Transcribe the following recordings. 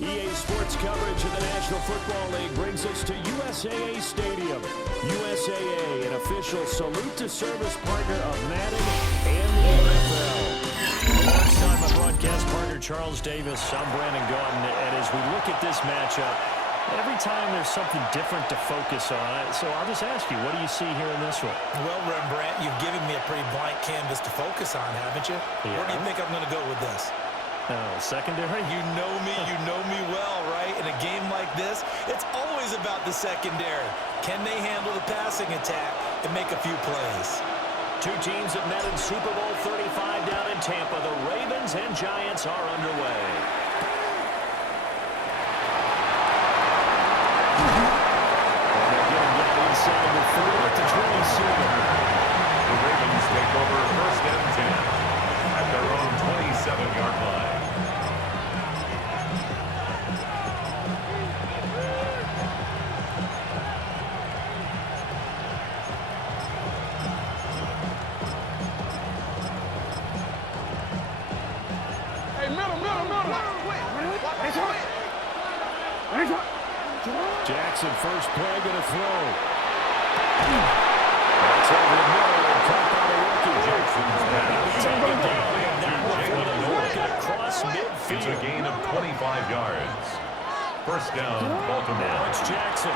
EA Sports coverage of the National Football League brings us to USAA Stadium. USAA, an official salute-to-service partner of Madden NFL. Alongside my broadcast partner, Charles Davis, I'm Brandon Gaudin, and as we look at this matchup, every time there's something different to focus on. So I'll just ask you, what do you see here in this one? Well, Rembrandt, you've given me a pretty blank canvas to focus on, haven't you? Yeah. Where do you think I'm going to go with this? Secondary? You know me well, right? In a game like this, it's always about the secondary. Can they handle the passing attack and make a few plays? Two teams that met in Super Bowl 35 down in Tampa. The Ravens and Giants are underway. Inside the 30 to 27. The Ravens take over first and 10 at the Jackson, first play, going to throw. That's over the middle and caught by the rookie. Jackson's pass. Taken down, not before they work it across midfield. It's a gain of 25 yards. First down, Baltimore. Now it's Jackson.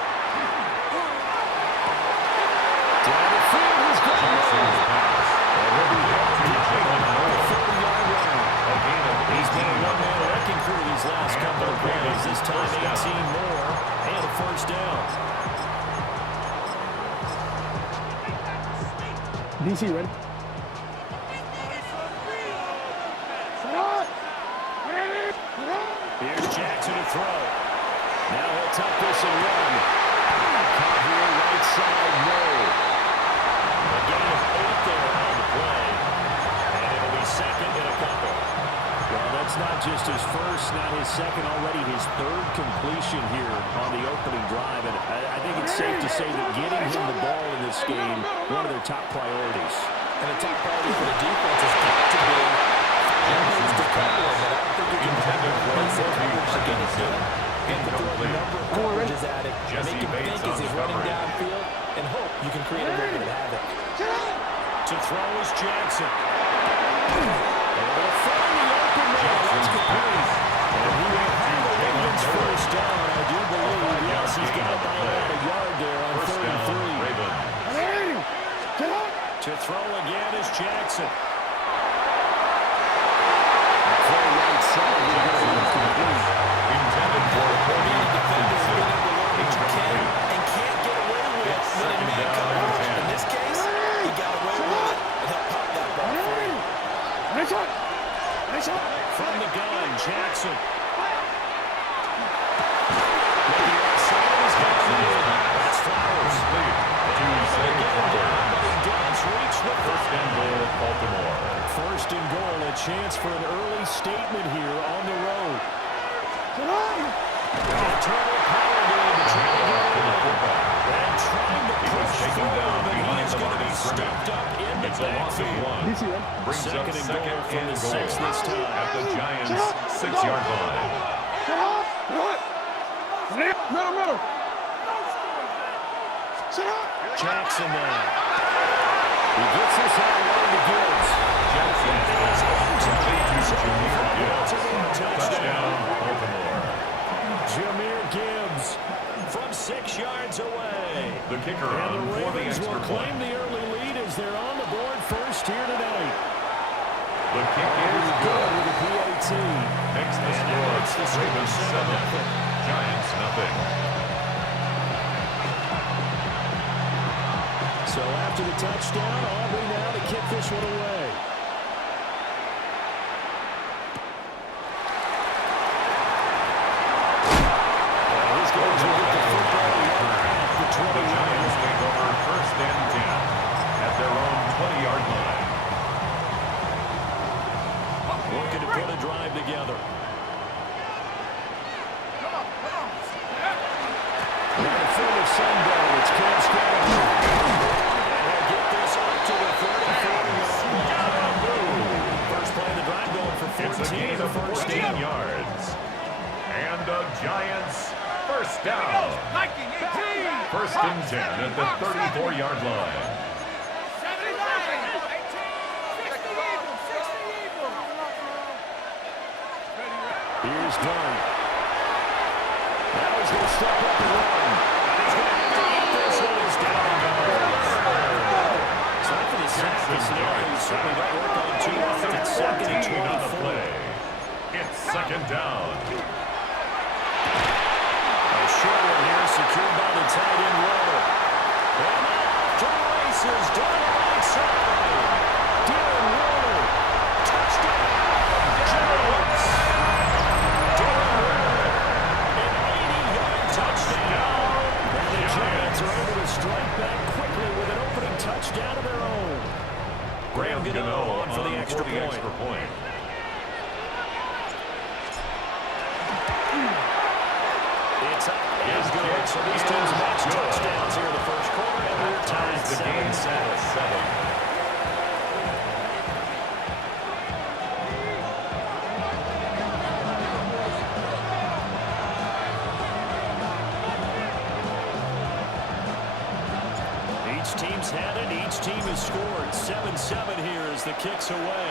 Down the field, he's got Jackson's pass. And he'll be held down at the 30-yard line. A gain of He's been a 18 one-man yards. wrecking crew these last couple of plays. This time 18 more and a first down. DC, ready? Here's Jackson to throw. Now he'll tuck this and run. Caught here right side, no. A gain of 8 there on the play. And it'll be second and a couple. Well, that's not just his first, not his second, already his third completion here on the opening drive. And I think it's safe to say that getting him the ball in this game, one of their top priorities. And the top priority for the defense has got to be to cover him. And I don't think you can Intended for basic coverage to get it done. And to throw the Incomplete. number of coverages at it, Jesse make him Bates think on as he's the running coverage. downfield, and hope you can create a little bit of havoc. To throw is Jackson. Able to find the open man. That's complete. And he will have the Ravens first down. I do believe, yes, he's got it by about a yard there on First down, 33. Ravens. To throw again is Jackson. Throw right side. Incomplete. Intended for Defenders have been able to learn what you can Incomplete. and can't get away with when in man coverage. In this case, he got away with it, and he'll pop that ball free. From the gun, Jackson. Looking outside, he's got it in. That's Flowers. Complete. To Zay Flowers. But he does reach the First and goal, Baltimore. First and goal, a chance for an early statement here on the road. And total power game to try to get To it the in. fullback. And trying to He was push taken forward, down but behind he's the going to line be of scrimmage. stepped up in the It's a loss of backfield. 1. DC, ready? Brings Second up and second goal from and the goal 6 this time. at the Giants' 6-yard line. Middle. Jackson now. He gets this out low to Gibbs. Jackson's pass complete to Jameer Gibbs. Touchdown. Touchdown, Baltimore. Jameer Gibbs from 6 yards away. The kicker And on the for the Ravens extra will claim point. the early lead as they're on the board first here tonight. The kick is good. With the PAT. Makes the score Ravens 7, Giants nothing. So after the touchdown, Aubrey now to kick this one away. And he's going to get the football at the The 20. Giants take over first and 10 at their own 20-yard line. Looking to put a drive together. Now the former Sun Belt, it's Cam Scott. And he'll get this up to the 34-yard line. First play of the drive going for 14. It's a gain of 14 yards. And the Giants first down. First and 10 at the 34-yard line. Here's Dunn. Now he's going to step up and run. And he's going to have to eat this one. He's down and goes. So after the sack, the scenario certainly got work on too often. It's second and 14 on the 24. play. It's second down. A short one here, secured by the tight end roller. And off to the races, down the right side. Darren Waller, touchdown, Giants. Darren Waller, an 80-yard touchdown. And the Giants are able to strike back quickly with an opening touchdown of their own. Graham Gano on for the extra point. It's up and good. So these teams match touchdowns here in the first quarter, and we're tied The game 7-7. at 7. Each team's had it. Each team has scored. 7-7 here as the kick's away.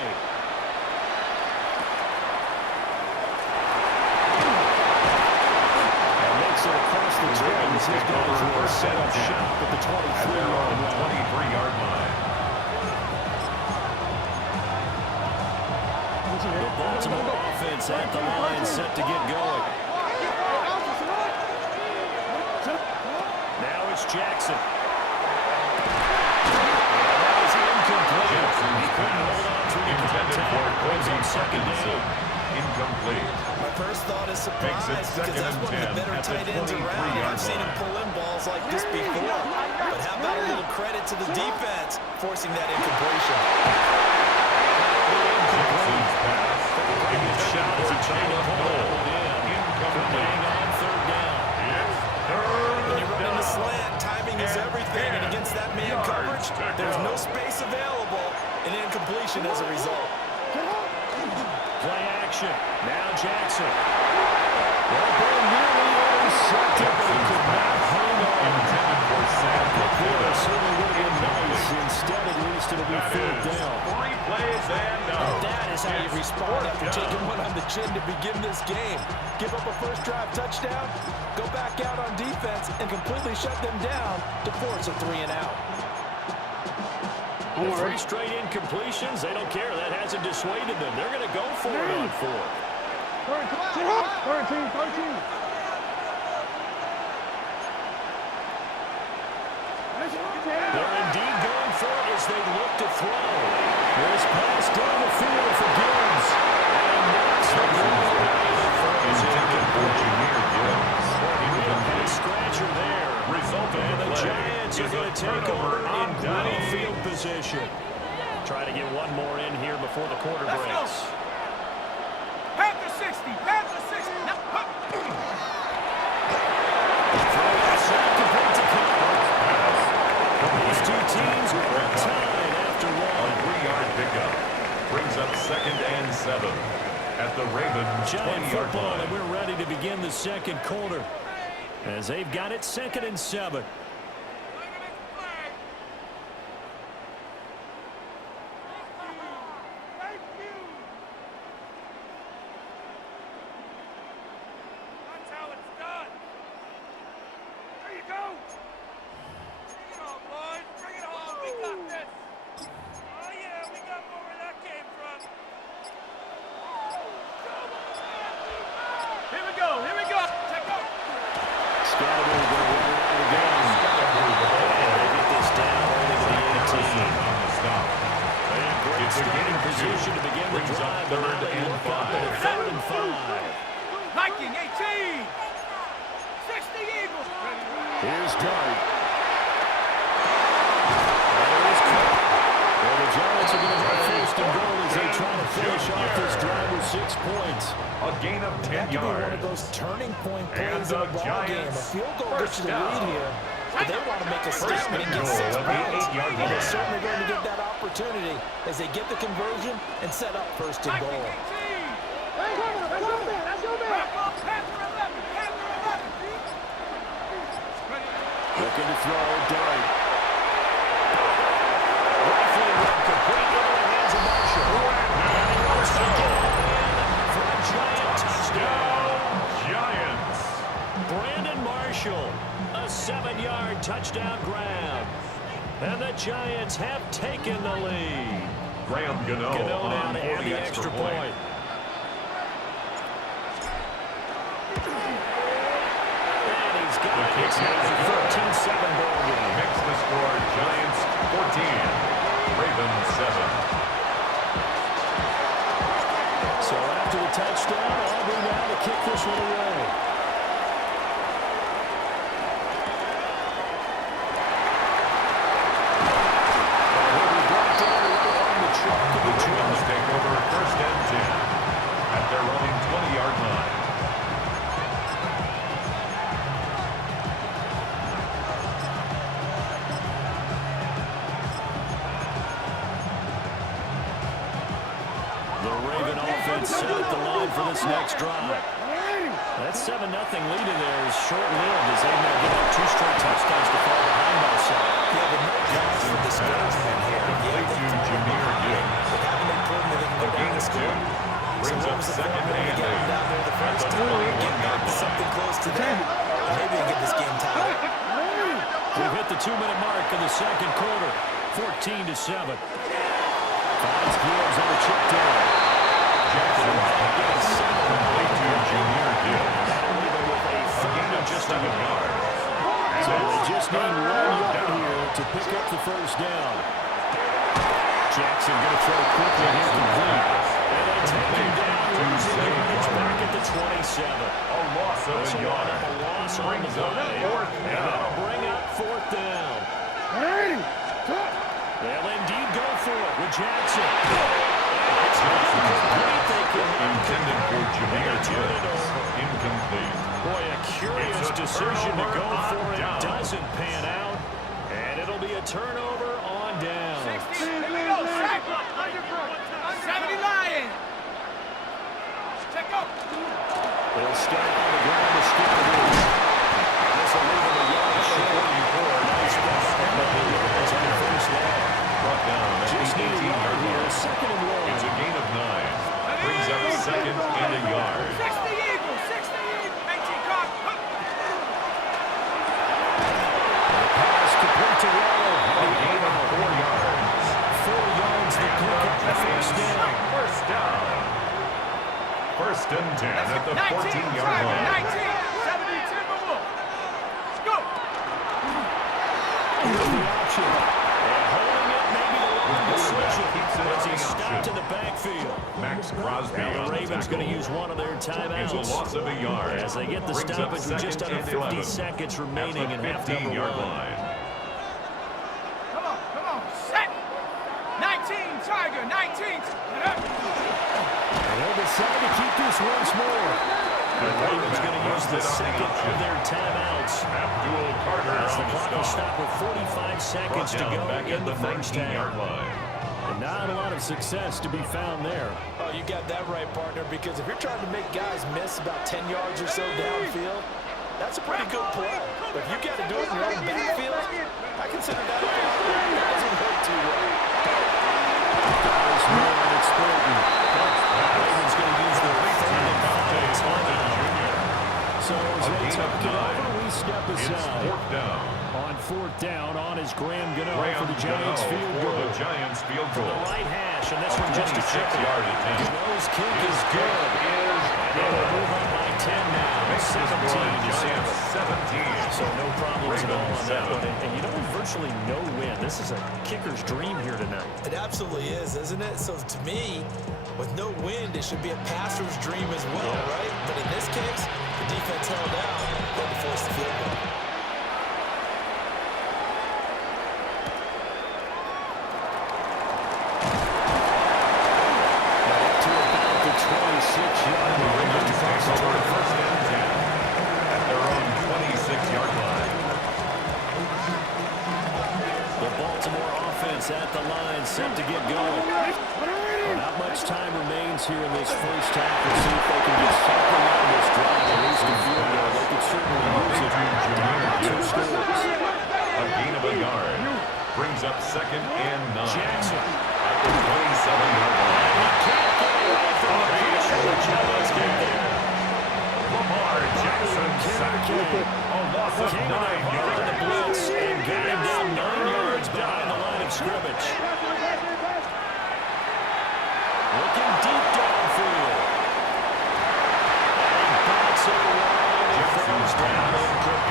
And makes it across the 20s. His guys will set up shop at the 23-yard line. The Baltimore offense at the line, set to get going. Now it's Jackson. That is incomplete. He couldn't hold on to the contact. Brings on second down. Incomplete. My first thought is surprise because that's one of the better tight ends around. I've seen him pull in balls like this before. But how about a little credit to the defense forcing that incompletion? Good shot as he tried to pull that one in. Incomplete on third down. When you run in the slant, timing is everything. And against that man coverage, there's no space available. An incompletion as a result. Play action. Now Jackson. Well, they're nearly intercepted, but he could not hang on. Intended for Sam It certainly would have been nice. Instead, at least, it'll be third down. 3 plays and out. That is how you respond after taking one on the chin to begin this game. Give up a first drive touchdown, go back out on defense, and completely shut them down to force a 3 and out. 3 straight incompletions. They don't care. That hasn't dissuaded them. They're going to go for it on 4th. 13. They're indeed going for it as they look to throw. This pass down the field for Gibbs. And that's the intended for Jameer Gibbs. Head scratcher there. And the Giants are going to take over in great field position. Try to get one more in here before the quarter breaks. Panther 60. Panther 60. These two teams are tied after one. A 3-yard pickup brings up 2nd and 7 at the Ravens' Giant 20-yard football, line. and we're ready to begin the second quarter as they've got it 2nd and 7. Position to begin the drive. 3rd and 5. Viking 18. 60 Eagles. Here's Dart. There is Cook. Well, the Giants are going to have first and goal as they try to finish off this drive with 6 points. A gain of 10 yards. One of those turning point plays And in the the ball game. A Giants field goal gets you the first lead down. here. But they want to make a statement and get 6 First and goal at the points. 8-yard And they're line. certainly going to get that opportunity as they get the conversion and set up first and Viking goal. 18. That's your man. Panther 11. Panther 11. Looking to throw, Dart. Rifling one complete into the hands of Marshall. And he wants to get it in for a Giant touchdown. Giants. Brandon Marshall, a 7-yard touchdown grab. And the Giants have taken the lead. Graham Gano Gano now on to for add the the extra point. And he's got it. It's now a 13-7 ball game. Makes the score Giants 14, Ravens 7. So after the touchdown, Aubrey now to kick this one away. Ravens take over 1st and 10 at their own 20-yard line. The Raven offense set up the line for this next drive. That 7-0 lead in there is short-lived as they've now given up 2 straight touchdowns to fall behind by 7. Yeah, but no We've hit the 2-minute mark in the second quarter. 14-7. Finds Gibbs on the check down. Jackson gets complete to Junior Gibbs. A gain of just 7 yards. So they just need 1 yard here to pick up the first down. Jackson going to throw quickly here complete. And they take him down. Losing yards back at the 27. A loss of a yard. A loss on the play. And that'll bring up 4th down. They'll indeed go for it with Jackson. It's not complete. They intended for Junior Gibbs. Incomplete. Boy, a curious decision to go for it. Doesn't pan out. And it'll be a turnover on down. 60. Here we go. Sack. 70 Lions. Check up. They'll start on the ground to skip the move. And this will leave them a yard short. Nice pass. On the first down. Brought down at Just the need a 18-yard yard here. line. 2nd and 1. It's a gain of 9. Brings up 2nd and a yard. 60 Eagles. 60 Eagles. 18 cock. Pass complete to Waller. A gain of 4 yards. 4 yards to pick up the first down. First down. 1st and 10 at the 14-yard line. 19. 70 Timberwolves. Go. Here's the option. And holding it, maybe the wrong decision. Keeps it As on he the stopped in option. the backfield. Max Crosby Now on the the Ravens going to tackle. use one of their It's a timeouts. loss of a yard. As they get the Brings up stoppage with just 2nd under and 50 11 seconds at remaining in the half number 15-yard 1. line. Come on. Set. 19 Tiger. 19. And they'll decide to keep this once more. The Ravens going to use the second of their timeouts. Abdul Carter As the on clock will the stop with 45 seconds to go back in at the the first 19-yard half. line. And not a lot of success to be found there. Oh, you got that right, partner, because if you're trying to make guys miss about 10 yards or so downfield, that's a pretty good play. But if you got to do it in your own backfield, I consider that a play. That doesn't hurt too well. There's more on its Thornton. Ravens going to use their So as they talk it over, we step It's aside. 4th down. On 4th down, on is Graham Gano for the Graham Giants Gano field for goal. the Giants field For goal. the right hash, and this one just a 26-yard attempt. Gano's kick His is kick good. is They'll move good. up by 10 now. Makes this score 17-7. Giants 17. So no problems at all on that Ravens one. And you know, virtually no win. This is a kicker's dream here tonight. It absolutely is, isn't it? So to me, with no wind, it should be a passer's dream as well, right? But in this case, the defense held out, had to force the field goal. To about the 26-yard line. Ravens takes over 1st and 10 at their own 26-yard line. The Baltimore offense at the line, set to get going. Well, not much time remains here in this first half. We'll see if they can get something out of this drive. At least a field goal. They could certainly use it. Two scores. A gain of a yard. Brings up 2nd and 9. Jackson. At the 27-yard line. He can't get away from the pressure. The Giants get there. Lamar Jackson sacked. A loss of 9 Came in there hard on the yards. blitz and got him down 9 yards behind the line of scrimmage. Looking deep downfield. And backs it around. Jackson's down.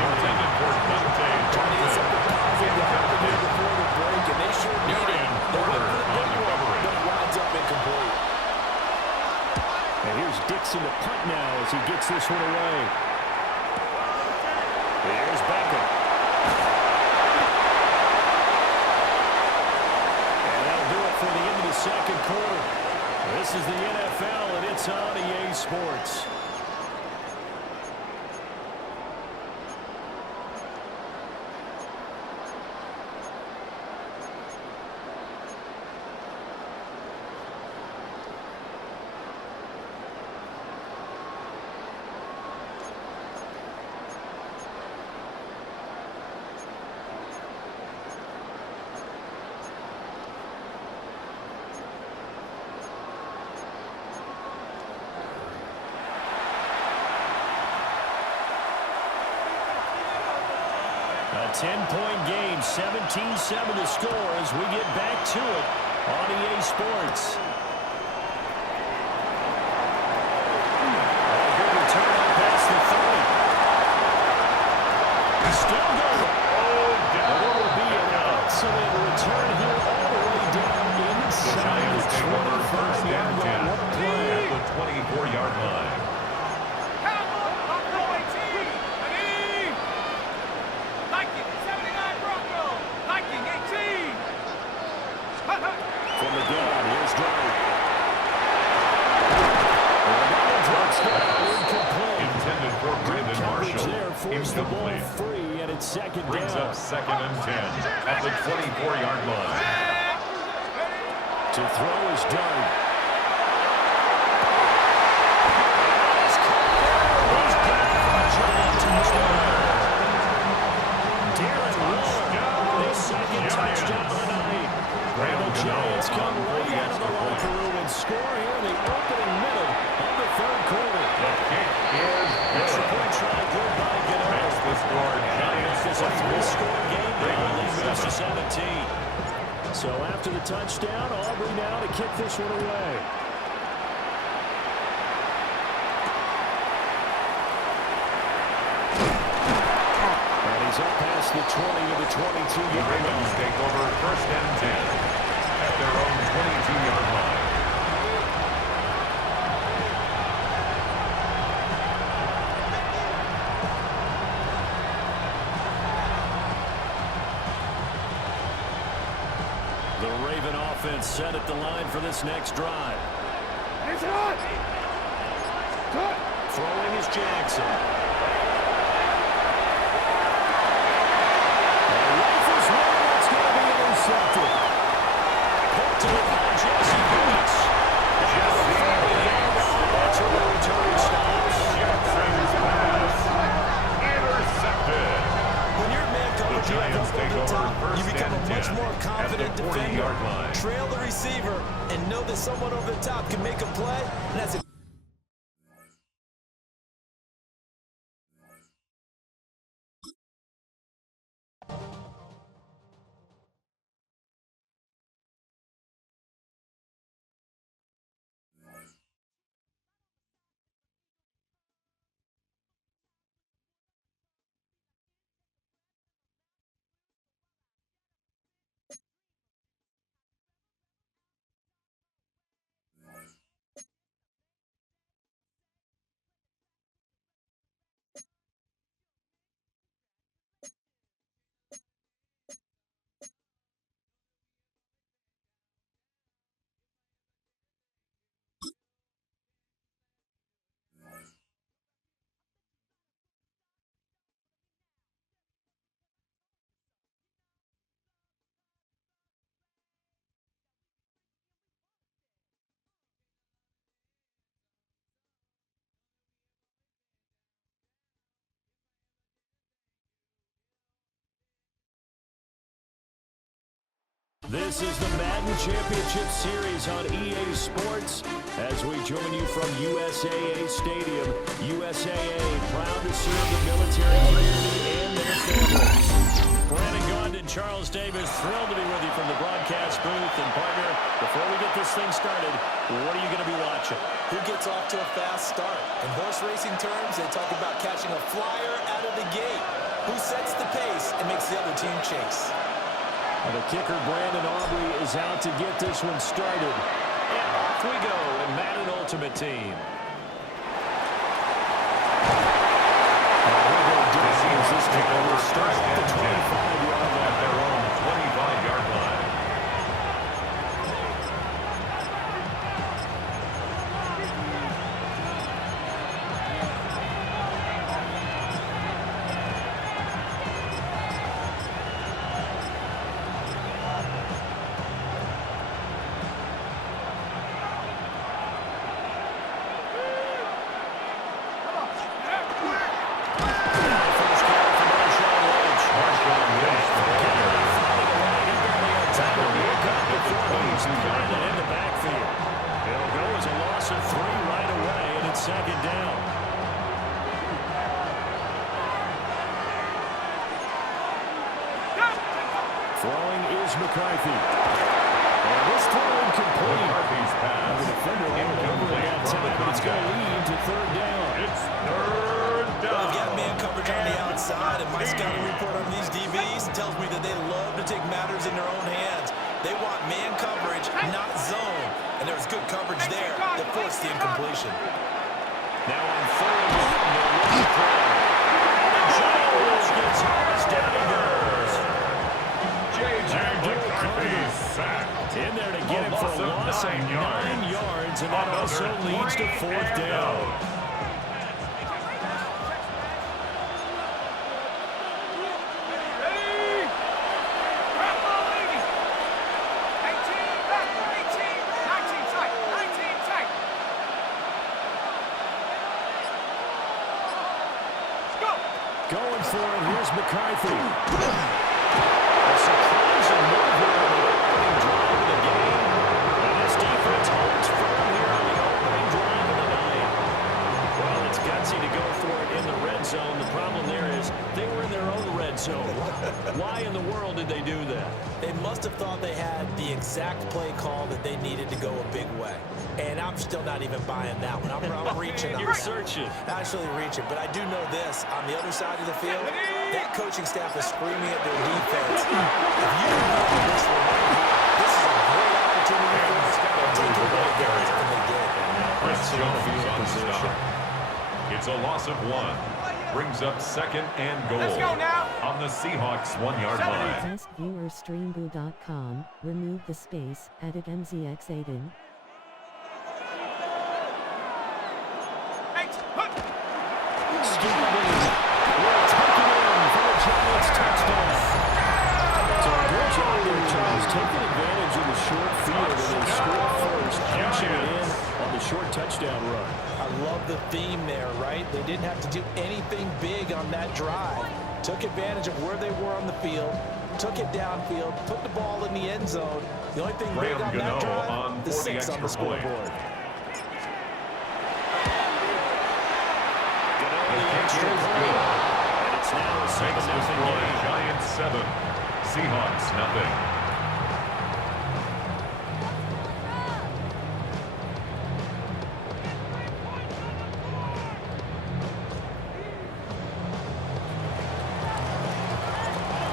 Intended for Dante It's Johnson. something positive that happened here before the break, and they sure need it. They're Porter looking for on the the big one, coverage. but it winds up incomplete. And here's Dixon to punt now as he gets this one away. Here's Beckham. 10-point game, 17-7 the score as we get back to it on EA Sports. A good return up past the 30. He's still going. There will be an excellent return here all the way down inside the 25-yard line. What a play. At the 24-yard line. From the gun, here's Drake. Intended for Brandon Marshall. Forced the ball Incomplete. free, and it's second Brings down. up 2nd and 10 at the 24-yard line. To throw is Drake. Second touchdown tonight. And the Giants come right out of the locker room and score here in the opening minute of the third quarter. The kick is Extra point try good by Gano. makes the score Giants This is a 24. three-score game. They Ravens only moves to 7. 17. So after the touchdown, Aubrey now to kick this one away. And he's up past the 20 to the 22-yard Ravens line. take over 1st and 10 at their own 22-yard line. The Raven offense set at the line for this next drive. Throwing is Jackson. And rifles one, that's going to be intercepted. Picked up by Jesse Bates. That's where the return stops. Jackson's pass intercepted. When you're man coverage, you Giants have take over the over top, you 1st become and a much 10 more confident at the defender. 40-yard line. Trail the receiver and know that someone over the top can make a play, and that's a This is the Madden Championship Series on EA Sports as we join you from USAA Stadium. USAA, proud to serve the military community and their families. Brandon Gaudin and Charles Davis, thrilled to be with you from the broadcast booth. And partner, before we get this thing started, what are you going to be watching? who gets off to a fast start. In horse racing terms, they talk about catching a flyer out of the gate. Who sets the pace and makes the other team chase. And the kicker, Brandon Aubrey, is out to get this one started. And off we go in Madden Ultimate Team. This takeover starts at the 25-yard line. At their own 25-yard line. Second down. Throwing is McCarthy. And this throw incomplete. McCarthy's pass. The defender won't over that time, but it's going to lead to third down. It's third down. I've got man coverage on the outside, and my scouting report on these DBs tells me that they love to take matters in their own hands. They want man coverage, not zone. And there was good coverage there that forced the incompletion. Now on third down, they're looking for it. And Giles gets his down he goes. J.J. McCarthy sacked. In there to get him for a loss of 9 yards, and that also leads to fourth down. Going for it, here's McCarthy. A surprising move here on the opening drive of the game. And this defense holds firm here on the opening drive of the night. Well, it's gutsy to go for it in the red zone. The problem there is they were in their own red zone. Why in the world did they do that? They must have thought they had the exact play call that they needed to go a big way. And I'm still not even buying that one. I'm reaching. You're searching. Actually reaching. But I do know this. On the other side of the field, that coaching staff is screaming at their defense. If you remember this one right here, this is a great opportunity for us to take away guys, and they did. Chris Jones on the stop. It's a loss of 1. Brings up second and goal. Let's go now. On the Seahawks 1-yard line. Test viewer streamboo.com. Remove the space. Edit MZX Aiden. Taking advantage of the short field and then score first, catching it in on the short touchdown run. I love the theme there, right? They didn't have to do anything big on that drive. Took advantage of where they were on the field, took it downfield, put the ball in the end zone. The only thing big on that drive, the 6 on the scoreboard. And it's now a 7-0 game. Giants 7. Seahawks nothing.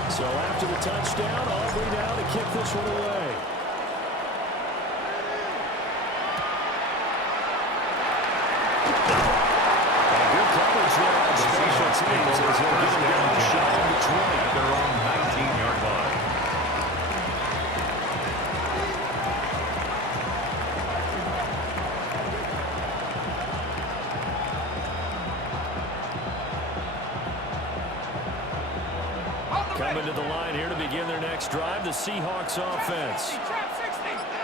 So after the touchdown, Aubrey now to kick this one away. And good coverage there on special teams as they'll get him down shy of the 20 at their own 19-yard line. Coming to the line here to begin their next drive, the Seahawks offense.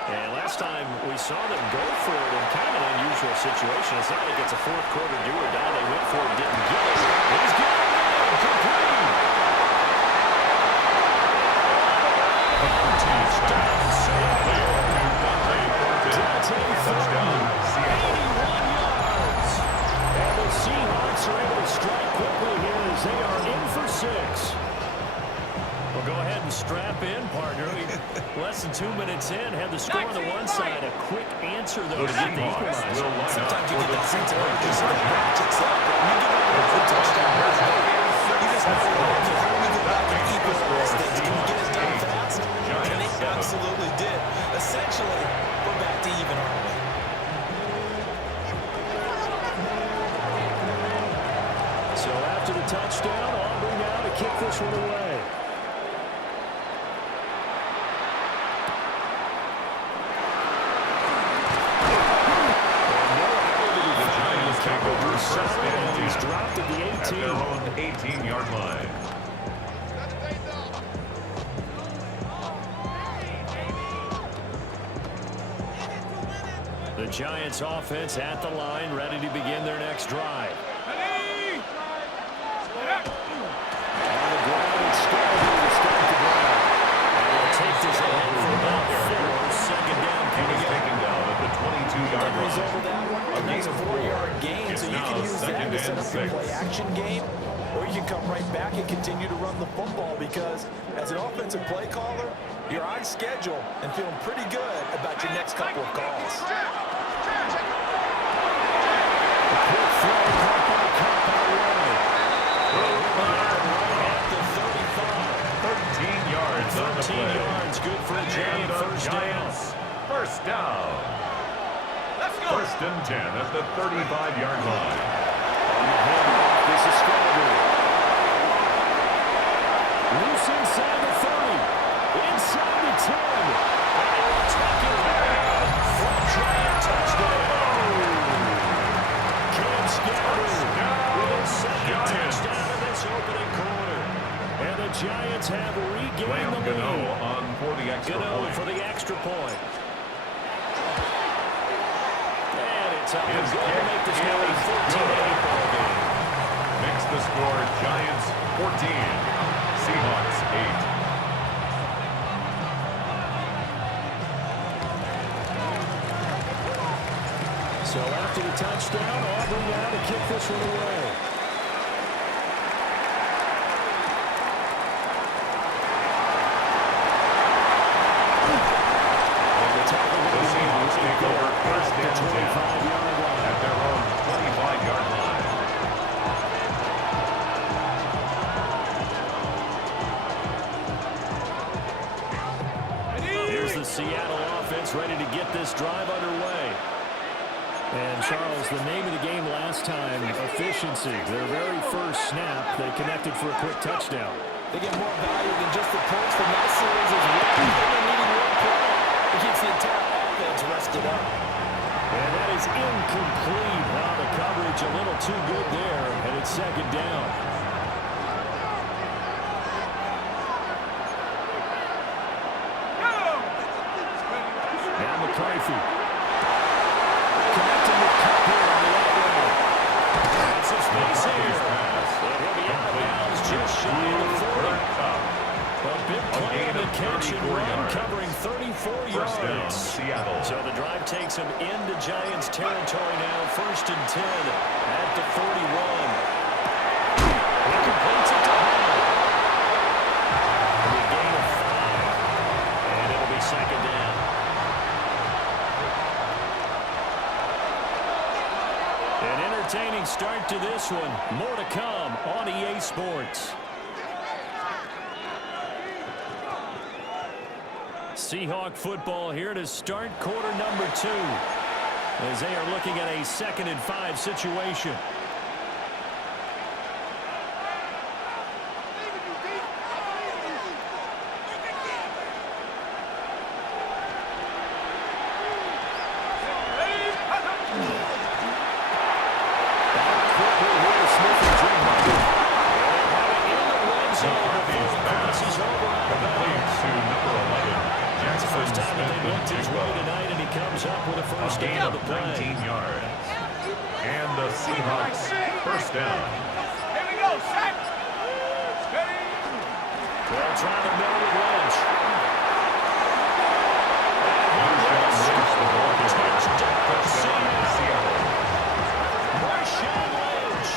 And last time we saw them go for it in kind of an unusual situation. It's not like it's a fourth quarter do or die. They went for it, didn't get it. He's got it. Complete. Touchdown, Touchdown, Seattle. 81 yards. And the Seahawks are able to strike quickly here as they are in for 6. Well, go ahead and strap in, partner. Less than 2 minutes in, had the score on the one side. A quick answer, though, to get the equalizer. Sometimes you get that sense of urgency that ratchets up. When you get a quick touchdown, you just know, okay, how do we go back and equalize things? Can we get it done fast? And they absolutely did. Essentially, we're back to even, aren't we? So after the touchdown, Aubrey now to kick this one away. He's dropped at the 18. At their own 18-yard line. The Giants offense at the line, ready to begin their next drive. On the ground, it's Scarborough to start the drive. And he'll take this ahead for about 4. Second down. He was taken down at the 22-yard line. Result of that one, a nice 4-yard gain, so you can use that to set up your play-action game, or you can can come right back and continue to run the football because as an offensive play caller, you're on schedule and feeling pretty good about your next couple of calls. Quick throw caught by Cup out wide. At the 35. 13 yards on the 13 play. yards, good for a Giant first down. First down. Let's go. First and 10 at the 35-yard line. On the handoff, this is Scarborough. Loose inside the 30. Inside the 10. And they will take it back for a Giant touchdown. Cam Scarborough with his second touchdown of this opening quarter. And the Giants have regained the Gano lead. on for the extra Gano point. for the extra point. And it's up and His good to make this now a kick is 14-8 ball game. Makes the score Giants 14, Seahawks 8. So after the touchdown, Auburn now to kick this one away. And the tackle The Seahawks take over first at and the 10 25-yard line. at their own 25-yard line. Here's the Seattle offense ready to get this drive underway. And Charles, the name of the game last time, efficiency. Their very first snap, they connected for a quick touchdown. They get more value than just the points from that series as well. They're needing one play. It keeps the entire offense rested up. And that is incomplete. Wow, the coverage a little too good there, and it's second down. Now McCarthy. Connecting with Cup here on the outright. That's some space here. And he'll be out of bounds just shy of the 40. A big play on the catch and run, covering 34 First down, yards. Seattle. So the drive takes him into Giants territory now. First and 10 at the 41. He completes it to Hall. A gain of 5. And it'll be second down. An entertaining start to this one. More to come on EA Sports. Seahawk football here to start quarter number 2 as they are looking at a 2nd and 5 situation. First time that they looked his way tonight, and he comes up with a first down of the play. 19 yards. And the Seahawks first down. Here we go, set. Ready. Well, trying to middle with Lynch. Marshawn Lynch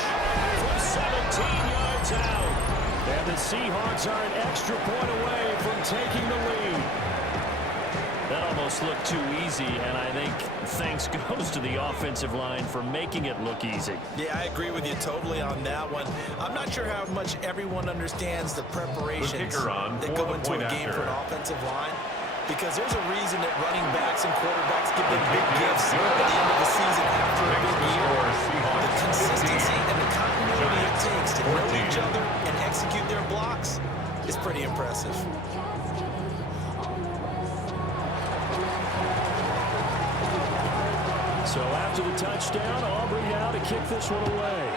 from 17 yards out. And the Seahawks are an extra point away from taking the lead. That almost looked too easy, and I think thanks goes to the offensive line for making it look easy. Yeah, I agree with you totally on that one. I'm not sure how much everyone understands the preparations that go into a game for an offensive line, because there's a reason that running backs and quarterbacks give them big gifts at the end of the season after a big year. The consistency and the continuity it takes to know each other and execute their blocks is pretty impressive. So after the touchdown, Aubrey now to kick this one away.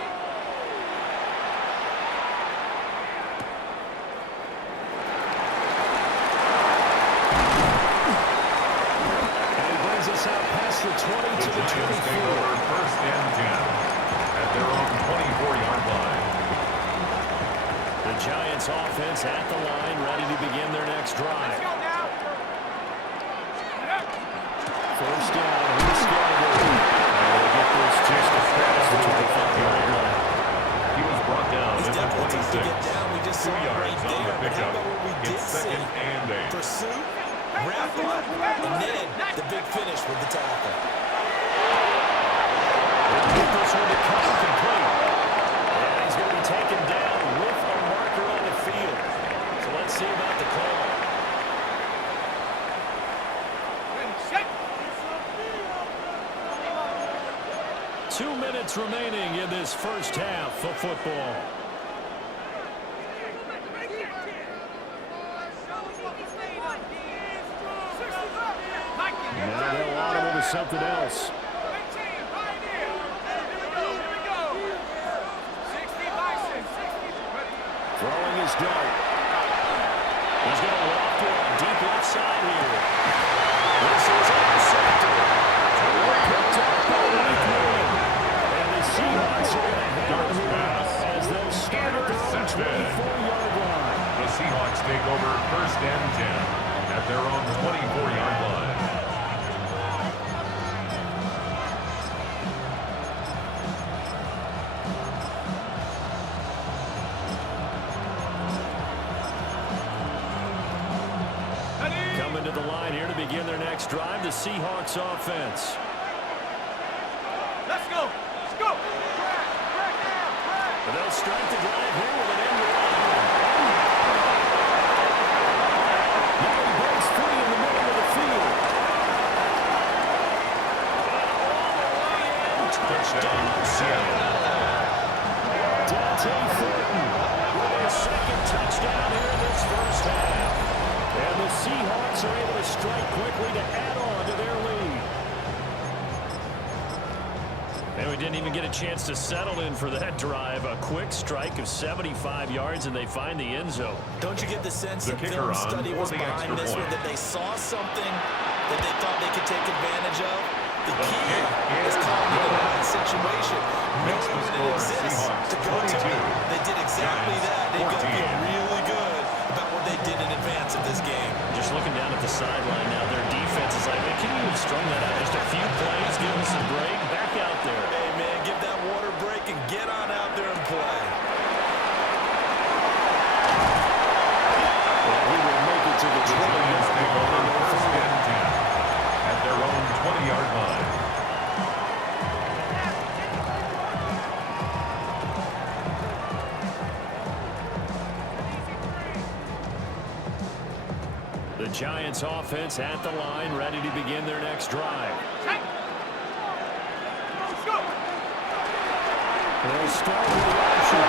And he brings us out past the 20 to the 24. First and 10 at their own 24-yard line. The Giants offense at the line, ready to begin their next drive. Go now. First down, he's Scarborough. And they get this just across the 25-yard line. He was brought down He's at the definitely chances to get down. We just saw it right there. But how about what we did see? Pursuit, wrap up, and then the big finish with the tackle. Get this one to come complete. And he's going to be taken down with a marker on the field. So let's see about the call. 2 minutes remaining in this first half of football. Now they'll audible to something else. Throwing his dart. He's going to walk to a deep left side here. This is intercepted. Picked up by Lakewood. And the Seahawks are going to have it as they'll start at their own 24-yard line. The Seahawks take over 1st and 10 at their own 24-yard line. Coming to the line here to begin their next drive, the Seahawks offense. Let's go. Let's go. But they'll start the drive here with an end around. Now he breaks free in the middle of the field. Touchdown, Seattle. Dante Thornton with his second touchdown here in this first half. And the Seahawks are able to strike quickly to add on to their lead. And we didn't even get a chance to settle in for that drive. A quick strike of 75 yards, and they find the end zone. Don't you get the sense The that kicker film on study was for the behind extra this one, point. that they saw something that they thought they could take advantage of? The key is calling it a bad situation, knowing when it exists to go to it. They did exactly that. They've got to feel really good about what they did in advance of this game. Just looking down at the sideline now, their defense is like, man, can you have strung that out? Just a few plays, give us a break, back out there. Hey, man, give that water break and get on out there and play. Well, he will make it to the The Giants take over 1st and 10 at their own 20-yard line. The Giants offense at the line, ready to begin their next drive. Let's go. They'll start with the option.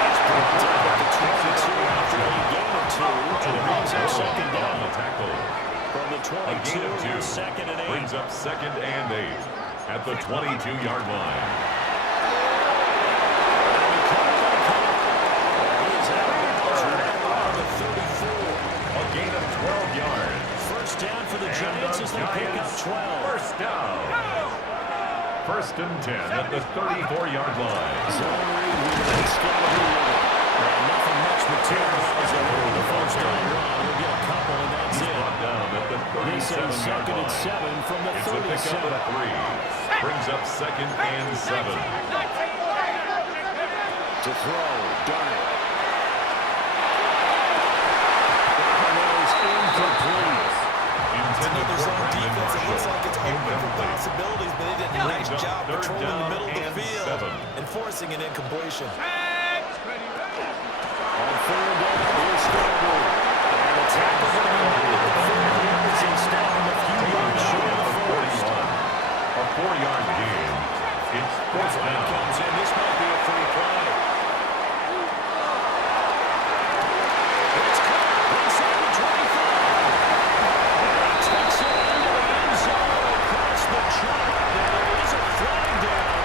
He's picked up at the 22 after a gain of 2. And it brings up second On down. the tackle. From the A gain of 22, 2 second and 8. brings up 2nd and 8 at the 22-yard line. He's out of bounds right around the 34. A gain of 12 yards. First down for the And Giants the as they pick up Giants 12. First down. 1st and 10 at the 34-yard line. Zone read with it. Scotty with it. And nothing much materializing over the first down run. We'll get a couple, and that's He's it. brought down at the This is 37-yard second and line. 7 from the It's a pickup 37. of 3. Brings up 2nd and 7. To throw, Darnold. And that is incomplete. Intended Another for zone Brandon defense. It looks Marshall. like it's open for Incomplete. possibilities, but they did a nice Brings up job 3rd patrolling the down middle of the and field 7. and forcing an incompletion. On 3rd down, here's Scotty. And the tackle going to be made at the 40 yards and stopping a few yards short of the first. 41. A 4-yard gain. It's 4th down. Comes in. This might be a free play. It's caught inside the 25. And he takes it into the end zone across the track. Now there is a flag down.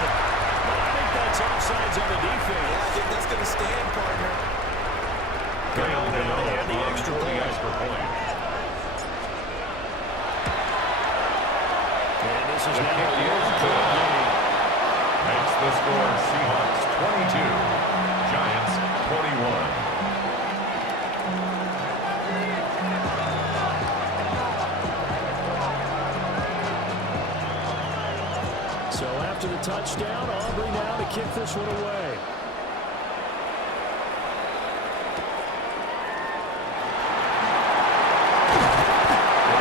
But I think that's offsides on the defense. Yeah, I think that's going to stand, partner. Trailed in And the extra for the point. extra point. And this is The now kick a is one-point good. game. Makes the score Seahawks 22, Giants 21. So after the touchdown, Aubrey now to kick this one away.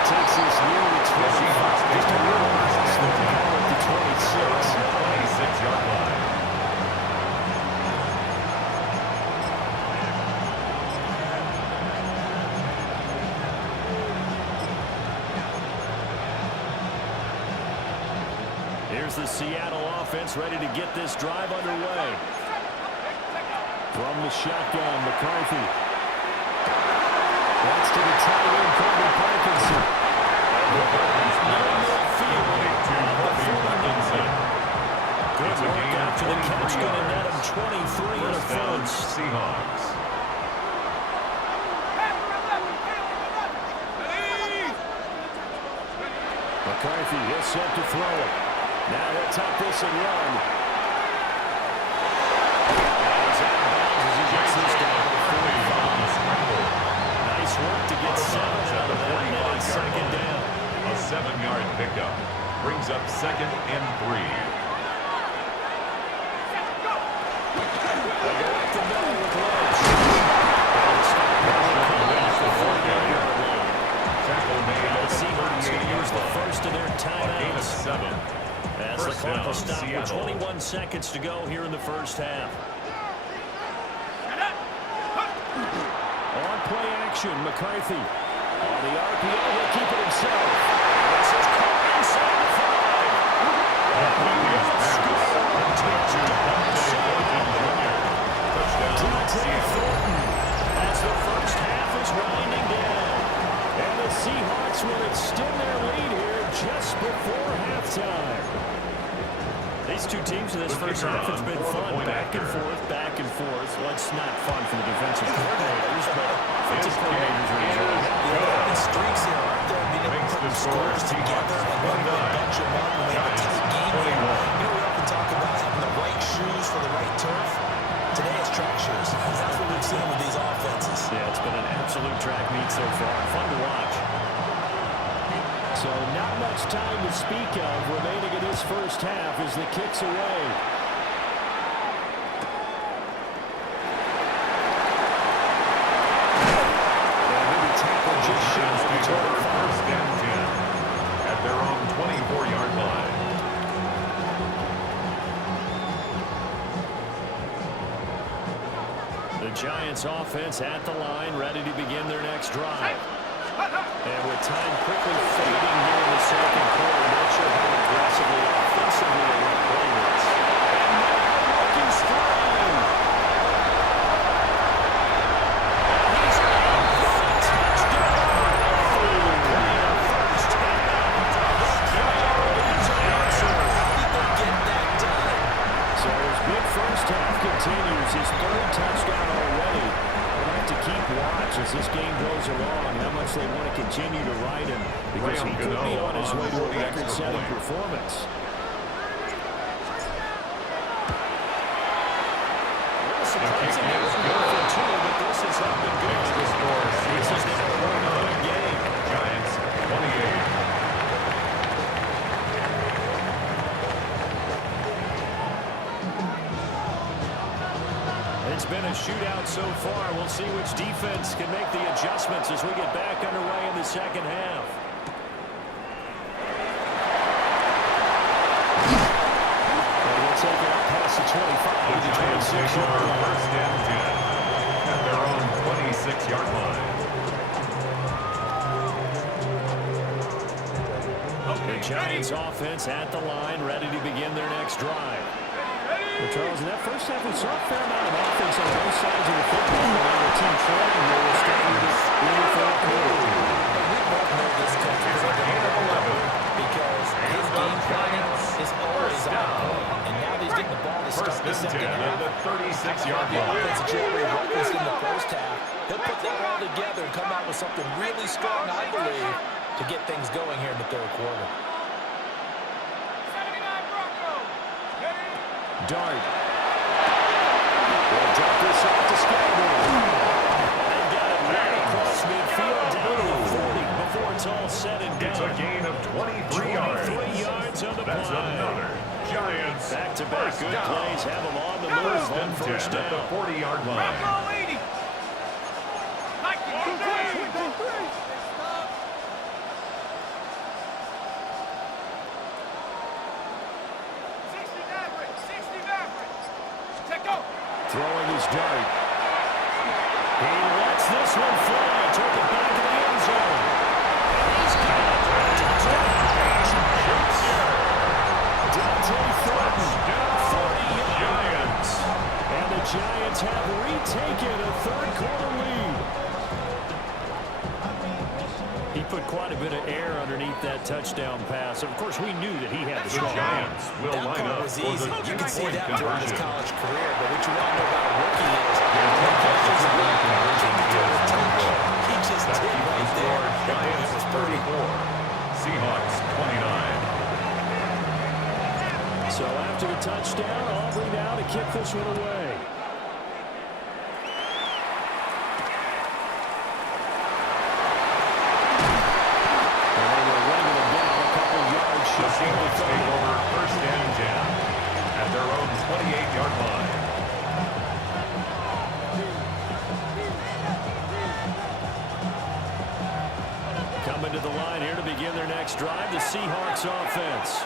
takes this near the 25. Just a little past the 26. 26-yard line. Here's the Seattle offense ready to get this drive underway. From the shotgun, McCarthy. That's to the tight end, Kobe Parkinson. Good work after the catch, going to net him 23 and a first. Seahawks. McCarthy is set to throw it. Now he'll tuck this and run. He's out of bounds as he gets this down to 45. Nice work to get 7 out of that. Now it's second down. A 7-yard pickup brings up 2nd and 3. They'll go up the middle with Lynch. Tackle made The at the Seahawks going to use the 38-yard first of their line. Gain of timeouts. 7. As the First clock will down, stop with Seattle. 21 seconds to go here in the first half. On play action, McCarthy. On the RPO, he'll keep it himself. This is caught inside the 5. Touchdown, Thornton. As the first half is winding down. And the Seahawks will extend their lead here just before halftime. These two teams in this first half has been fun. Back and forth, back and forth. Well, it's not fun for the defensive coordinators, but offensive coordinators are enjoying it. The streaks here aren't there. Being able to put the scores together and then bunch them up when they have a tight game. You know, we often talk about having the right shoes for the right turf. Today it's track shoes. That's what we've seen with these offenses. Yeah, it's been an absolute track meet so far. Fun to watch. So not much time to speak of remaining in this first half as the kick's away. Just first and 10 at their own 24-yard line. The Giants offense at the line, ready to begin their next drive. And with time quickly fading here in the second quarter, not sure how aggressively, offensively they want to play this. And now looking strong. He's out for a touchdown. First down. The Coyotes answer. How did they get that done? So his good first half continues. His third touchdown already. We'll have to keep watch as this game goes along, how much they want to continue to ride him, because he could be on his way to a record-setting performance. Wilson takes it out for 2, but this has not been good. This is now a 1-point game. Giants 28. It's been a shootout so far. We'll see which defense can make the adjustments as we get back underway in the second half. And we'll take it up past the 25 to 26-yard line. First and 10 at their own 26-yard line. The Giants offense at the line, ready to begin their next drive. Well, Charles, in that first half, we saw a fair amount of offense on both sides of the football. And the team trailing here will start with this in the third quarter. We both know this coach is a game of 11 because his game plan is always on point. And now he's getting the ball to start the second half. The 36-yard The line. offense Jerry referenced in the first half. He'll put that all together and come out with something really strong, I believe, to get things going here in the third quarter. Dart. They'll drop this off to Scarborough. They got it right across midfield down to the 40 before it's all said and done. It's a gain of 23 yards. 23 yards on the That's play. another Giants Back-to-back first good down. plays have them on the move First on and first 10 at the down. 40-yard line. start. He lets this one fly. Took it back to the end zone. He's got it. Touchdown. Dante Thornton. 40 yards. And the Giants have retaken a third-quarter lead. He put quite a bit of air underneath that touchdown pass. Of course, we knew that he had the strong arm. Giants will line up was for easy. the You can see two-point that throughout his conversion. college career, but what you want to know about a rookie is he just That did keeps the right score there. Giants It was pretty. 34, Seahawks 29. So after the touchdown, Aubrey now to kick this one away. And they were running it down a couple yards The short. Seahawks take over first and 10 at their own 28-yard line. Coming to the line here to begin their next drive, the Seahawks offense.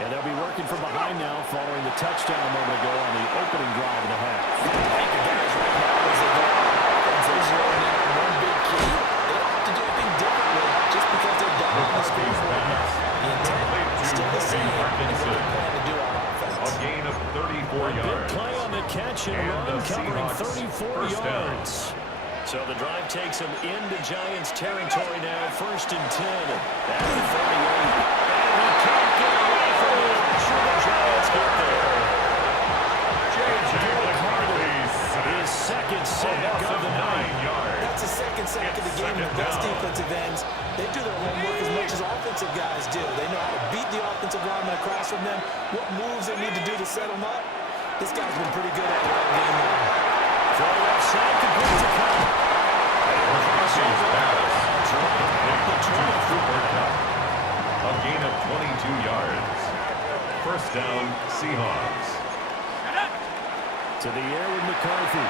And they'll be working from behind now following the touchdown a moment ago on the opening drive and a half. I think the guys right now is that they're zeroing in on one big key. They don't have to do anything differently just because they're down on the scoreboard. The intent is still the same and what they plan to do on offense. A gain of 34 Big yards. play on the catch and And run, the covering Seahawks 34 first down. yards. So the drive takes them into Giants territory now, first and 10. At the 38. And he can't get away from it. Sure, the Giants get there. His second sack of the night. That's the second sack of the game. The best defensive ends, they do their homework as much as offensive guys do. They know how to beat the offensive lineman across from them, what moves they need to do to set them up. This guy's been pretty good at it all game long. Throw left side, complete to Cup. A gain of 22 yards. First down, Seahawks. To the air with McCarthy.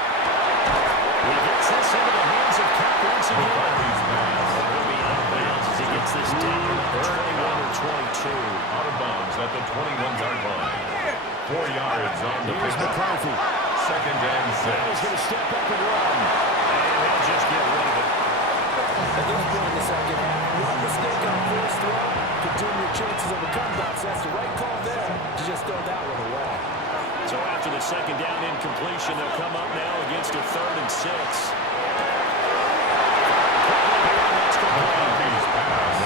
He gets this into the hands of Cup once again. McCarthy's pass. He'll be out of bounds as he gets this down at the 21 or 22. Out of bounds at the 21-yard line. 4 yards on the Here's pickup. McCarthy. Second and Now he's 6. going to step up and run. And they'll just get rid of it. At this point in the second half, one mistake on first throw could turn your chances of a comeback. So that's the right call there to just throw that one away. So after the second down incompletion, they'll come up now against a 3rd and 6. McCarthy's pass.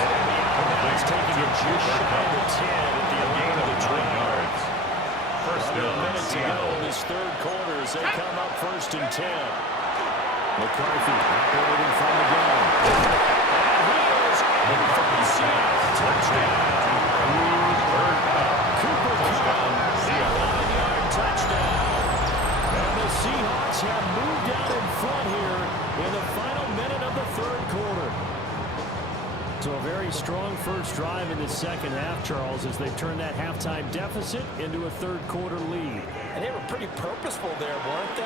He's taking it just shy of the 10 at the Gain 11 of of the 9 drive. yards. First A down, minute to go in Seattle. this third quarter as they come up first and 10. McCarthy operating from the gun. And he is in for the sack. Touchdown. Cooper Kupp, 11-yard touchdown. And the Seahawks have moved out in front here in the final minute of the third quarter. So a very strong first drive in the second half, Charles, as they turn that halftime deficit into a third quarter lead. And they were pretty purposeful there, weren't they?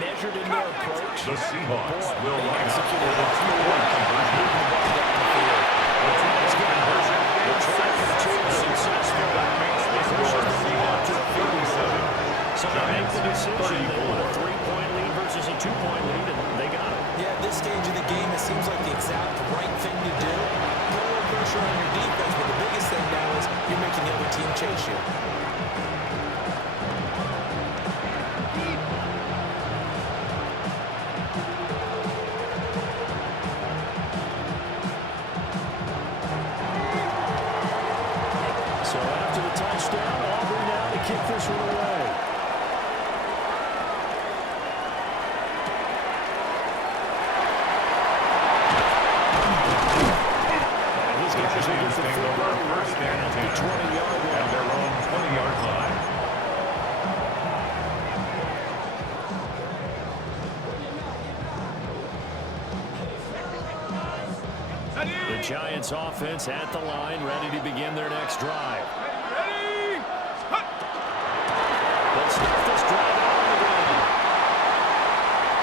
Measured in their approach. The Seahawks Boy, will they line up for executed the it. two-point conversion. Moving the ball down the field. The two-point conversion The is try for two is successful. That makes the score Seahawks 37. So they make the decision. They want a 34. 3-point lead versus a 2-point lead, and they got it. Yeah, at this stage of the game, it seems like the exact right thing to do. Put a little pressure on your defense, but the biggest thing now is you're making the other team chase you. So after the touchdown, Aubrey now to kick this one away. And these guys will get the Take over football first and at the 10 20-yard at line. their own 20-yard line. The Giants offense at the line, ready to begin their next drive. Let's start this drive out on the ground.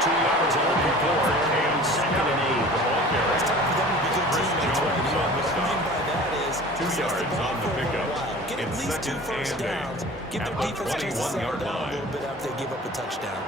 2 yards on the pickup there, and 2nd and 8. It's time for them to be good teammates right Jones here. on the What I mean stop. by that is 2 possess the yards ball on the for a little pickup. while. Get at It's least 2 2nd first and 8 downs. Give at their the defense a chance to settle 21-yard down a line. little bit after they give up a touchdown.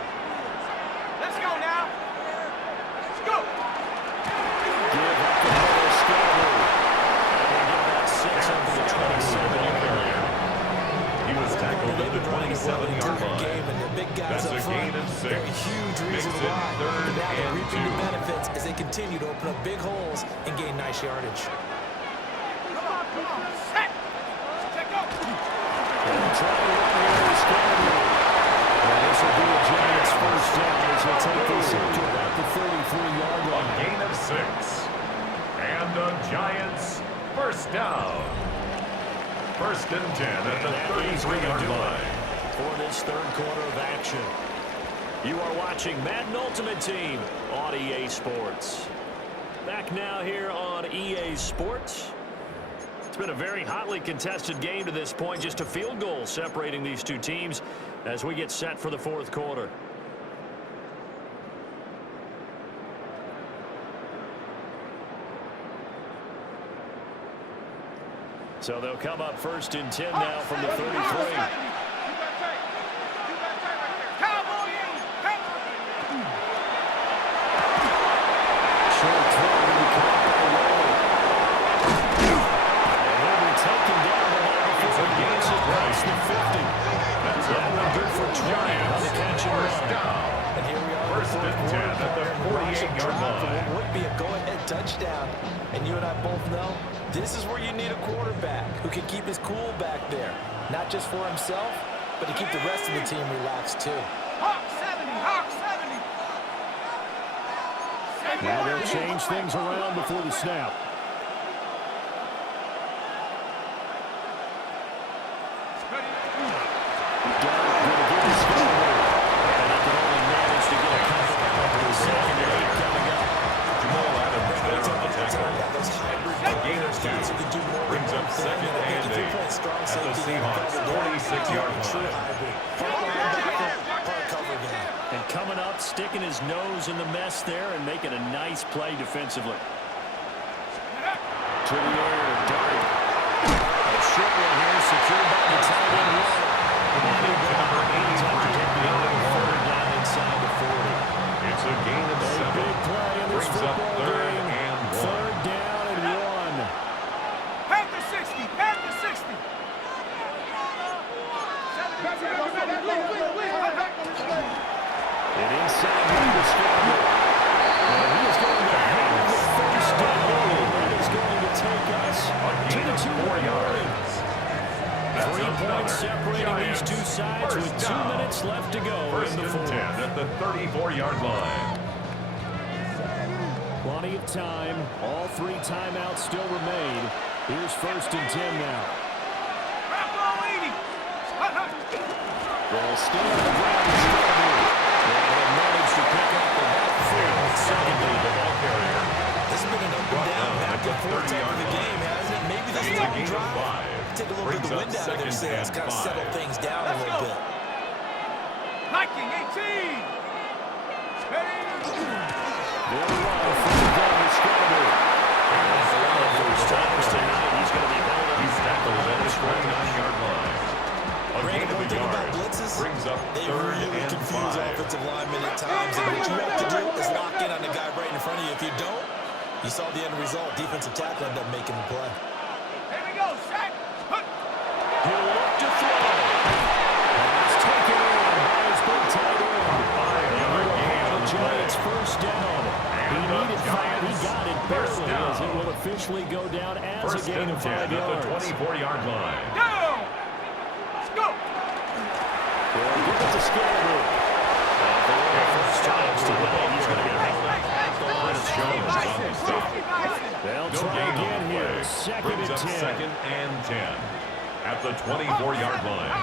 7-yard line. Game, and the big guys That's up a front, gain of 6. they're a huge reason Makes it why. 3rd And now they're and reaping 2. the benefits as they continue to open up big holes and gain nice yardage. Come on, set. Check up. Try to run here to Scotty. And this will be a Giants first down as he'll take this up to about the 33-yard A line. gain of 6. And the Giants first down. 1st and 10 at the 33-yard line. For this third quarter of action. You are watching Madden Ultimate Team on EA Sports. Back now here on EA Sports. It's been a very hotly contested game to this point. Just a field goal separating these two teams as we get set for the fourth quarter. So they'll come up 1st and 10 now from the 33. And here we are. 1st and 10 at the 48-yard line. Would be a go-ahead touchdown. And you and I both know this is where you need a quarterback who can keep his cool back there. Not just for himself, but to keep the rest of the team relaxed too. Hawk 70, Hawk 70. Now they'll change things around before the snap. Brings up 2nd and 8 at the Seahawks 46-yard line. And coming up, sticking his nose in the mess there and making a nice play defensively. To the air, Darty. A short one here, secured by the tight end. Number 80 down inside the 40. It's a gain of 7. Big play in this Brings up football 3rd game. and 1. 3rd down and 1. Panther 60, Panther 60. And inside the scramble. And he is going to have the first down. That is going to take us to the 2 yards. 3 points separating these two sides with 2 minutes left to go in the 1st and 10 at the 34-yard line. Plenty of time. All 3 timeouts still remain. Here's 1st and 10 now. They'll stay on the ground. They'll manage to pick up the backfield. Secondly, the ball carrier. This has been an up and down, back and forth type of the game, hasn't it? Maybe this long drive. Take a little bit of the wind out of their sails, kind of settle things down a little bit. Viking 18. They'll run from the down to Scotty. First times tonight, he's going to be held. He's tackled at the 29-yard line. Brandon, one thing about blitzes, they really confuse offensive linemen at times. And what you have to do is lock in on the guy right in front of you. If you don't, you saw the end result. Defensive tackle ended up making the play. Here we go, Shaq. He'll look to throw. It's taken in by his big tight end. The Giants first down. He needed 5. He got it barely as it will officially go down as a gain of 5 yards. At the 24-yard line. Down. Let's go. They'll give it to Scotty. First times tonight, he's going to get held up. Jones on the stop. They'll No try gain on again the here. play. 2nd Brings and up 10. 2nd and 10 at the 24-yard line.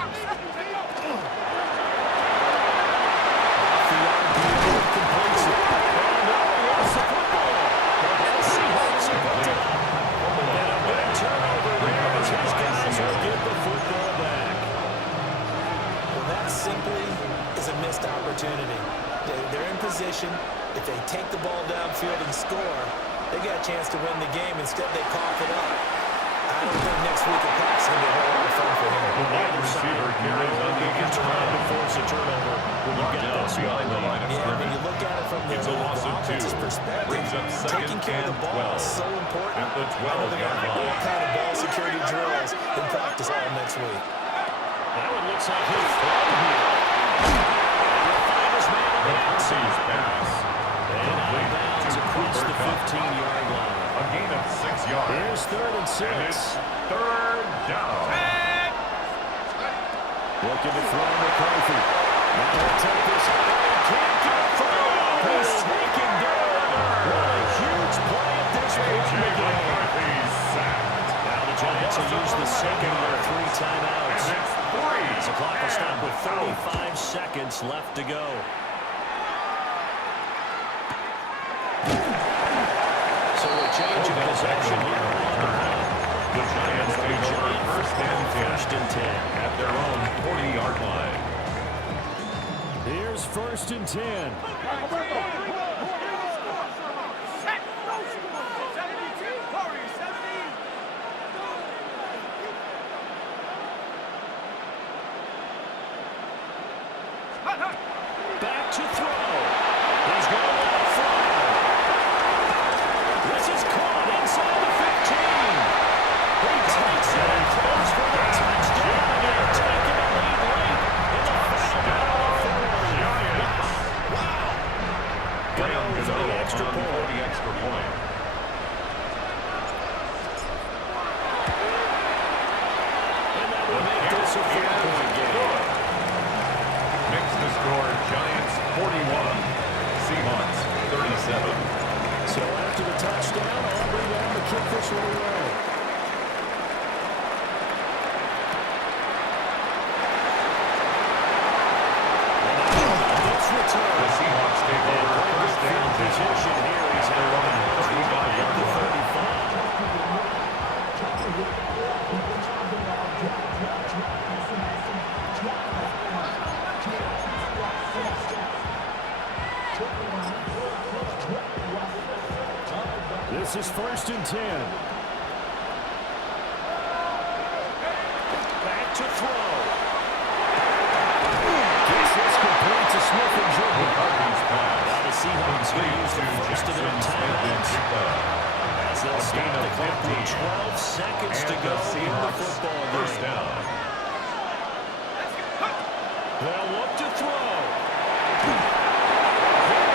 Opportunity. They're in position. If they take the ball downfield and score, they got a chance to win the game. Instead, they cough it up. I don't think next week at practice is going to be a whole lot of fun for him. The wide receiver carries on the inside to force a turnover when you get that behind the line of Yeah, when scrimmage. you look at it from the It's a loss of 2. offense's perspective, Brings up 2nd taking care of and the ball 12 is so important. at the I know they're going to 12-yard have all line. kind of ball security drills in practice all next week. That one looks like he'll throw here. And the finest man on the outside. Pass. And out of bounds across the 15-yard line. A gain of 6 yards. Here's 3rd and 6. And it's 3rd down. Looking to throw McCarthy. Now he'll take this out. Can't get it through. He's taken down. What a huge play at this point in the game. McCarthy's sacked. Now the Giants will use the second of their 3 timeouts. And it's 3. The clock will stop with 35 seconds left to go. So a change of possession here on the play. The Giants take over First and 10. at their own 40-yard line. Here's 1st and 10. Back to throw. He's going to let it fly. This is caught inside the 15. He takes it and throws for the touchdown. And they're taking a lead late in the final battle of 40. Wow. Going for the extra point. And that will make this a 4-point game. Makes the score Giants 41, Seahawks 37. So after the touchdown, Auburn down to kick this one away. And how about this return? The Seahawks take over first down Position here. He's at their own 35-yard line. This is 1st and 10. Back to throw. Gets this complete to Smith and Jigba. Now the Seahawks will use the first of their timeouts. As they'll stop the clock with 12 seconds to go in the football game. First down. They'll look to throw.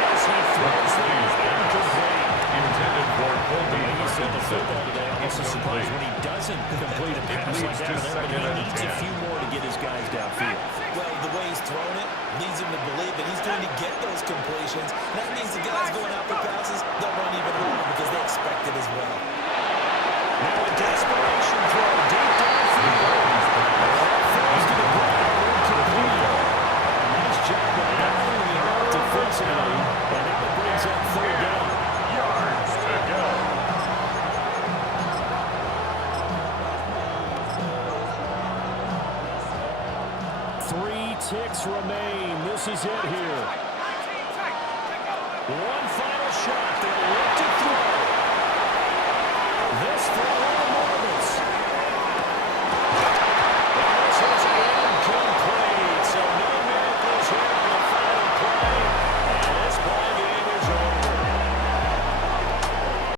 As he throws the incomplete. Intended for Colby. He said the football today. I'm also surprised when he doesn't complete a pass like that. But he needs a few more to get his guys downfield. Well, the way he's thrown it leads him to believe that he's going to get those completions. That means the guys going out for passes, they'll run even harder because they expect it as well. Now a desperation throw deep downfield. Falls to the ground, incomplete. Nice job of narrowing it out defensively. And now it brings up 3rd down. Yards to go. 3 ticks remain. This is it here. One final shot. They'll look to throw.